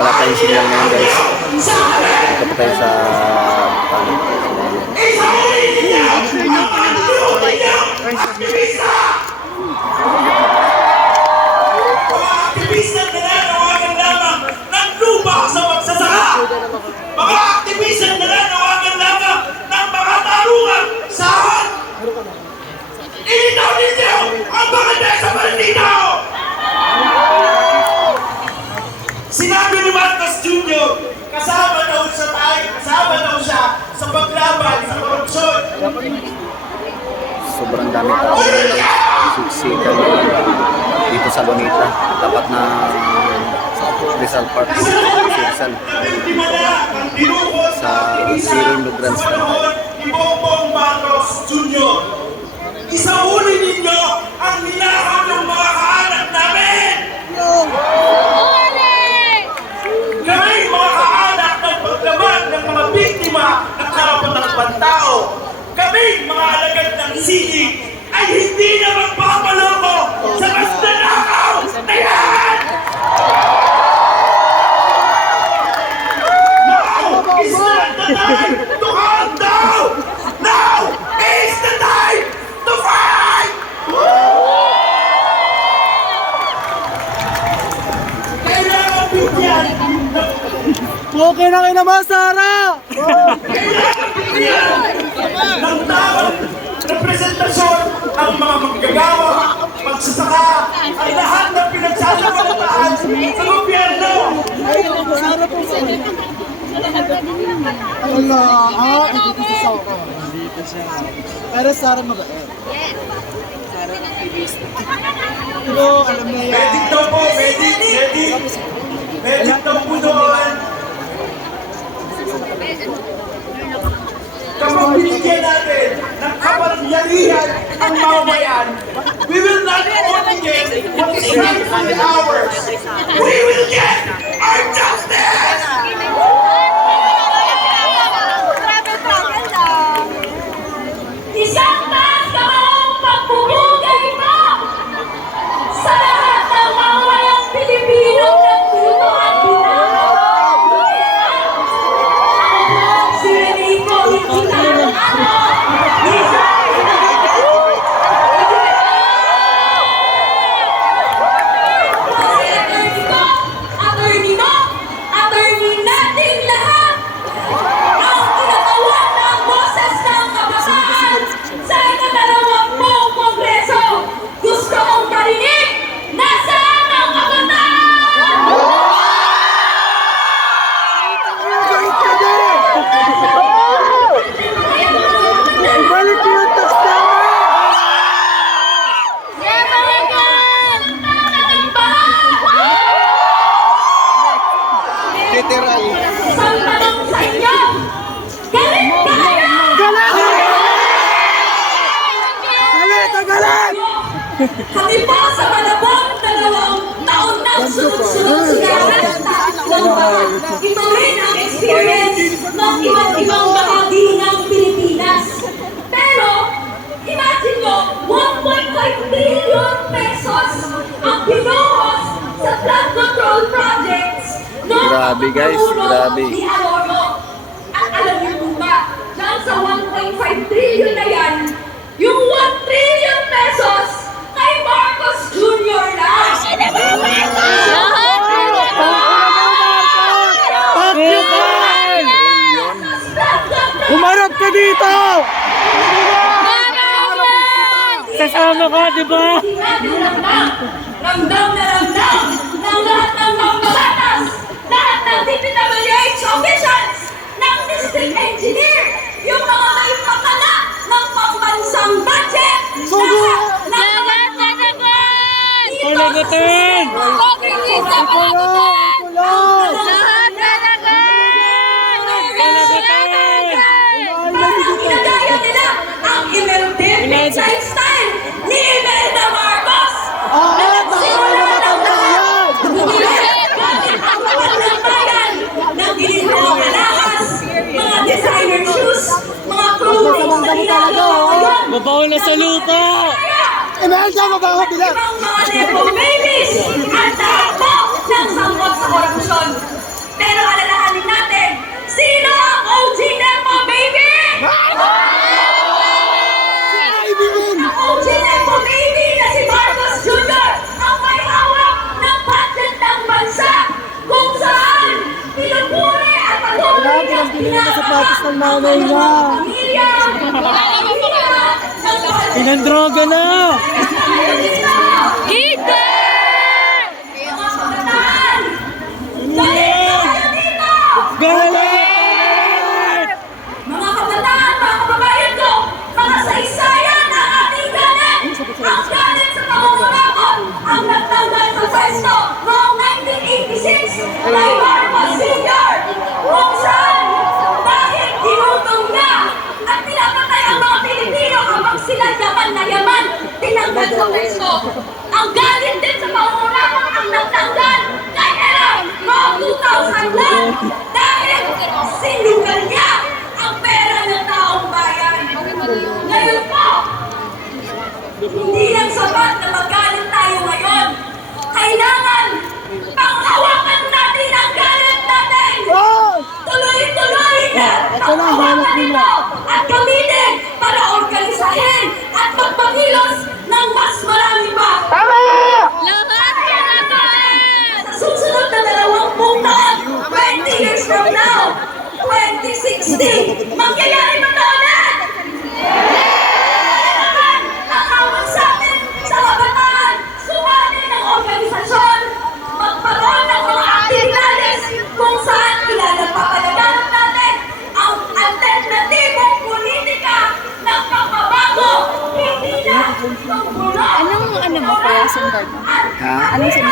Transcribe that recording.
wala tayong signal ngayon guys. Dito pa tayo sa ano, aktivista na nanawagan lamang ng lupa sa magsasaka. Mga aktivista na nanawagan lamang ng mga tarungan sahod. Ilitaw ninyo ang mga sa Malinaw! Sinabi ni Marcos Jr., kasama daw siya tayo, kasama daw siya sa paglaban sa korupsyon. Sobrang dami tao siksikan dito sa Bonita. Tapat na Rizal Park. Rizal. Sa panahon ni Bongbong Marcos Jr. Isauli ninyo ang nilakad ng mga kaanak namin! Kami mga kaanak ng paglaban ng mga biktima ng karapatan ng pantao. Kami mga alagad ng sining ay hindi na magpapaloko sa mas nanakaw na yan! Now is not the time to! Now is the time to fight! Kailangan bigyan Okay na kayo naman, Sara! ng tamang representasyon ang mga manggagawa, magsasaka, ang lahat ng pinagsasabalataan sa gobyerno. Sara po sa Wala, ah, hindi ko sa ko. Dito siya. Pero Sara mabait. Sara aktivist. Pero alam na yan. Medic daw po, medic, medic. Medic daw po doon. Kapag binigyan natin ng kapangyarihan ang mamayan, we will not only get what is rightfully ours, we will get our justice! Kami po sa malabang dalawang taon na sunod-sunod sinahan ng mga ito rin ang experience ng iba't ibang bahagi ng Pilipinas. Pero, imagine nyo, 1.5 billion pesos ang binuhos sa flood control projects ng Grabe, guys. Grabe. ni Aloro. At alam niyo po ba, dahil sa 1.5 trillion na yan, yung 1 trillion pesos kay Marcos Jr. lang. Pakyakan! Umarap ka dito! Sasama ka, di ba? Ramdam na ramdam ng lahat ng mambabatas, lahat ng DPWH officials, ng district engineer, yung mga may pakala ng pambansang budget, lahat ng! Kongresista Kulong! Kulong! Lahat talagan! Palagutin! Ginagaya nila ang Imelda lifestyle Mabaho na sa lupa! Inahal siya mabaho bilang! Ibang babies! Ang tapo ng sangkot sa korupsyon! Pero alalahanin natin, sino ang OG Nepo Baby? Ang OG Nepo na si Marcos Jr. ang may hawak ng budget ng bansa kung saan pinupuri at pagpapalagay ng pinapasapatos ng nanay niya. Pinandroga na! Kita! Galit! Mga kabataan, mga kababayan ko, mga saysayan ng ating galit! Ang galit sa pangungulakot ang nagtanggal sa pwesto noong 1986 dahil ang hawak nila. At gamitin para organisahin at magpakilos Anong sundad mo? Ha? Anong sundad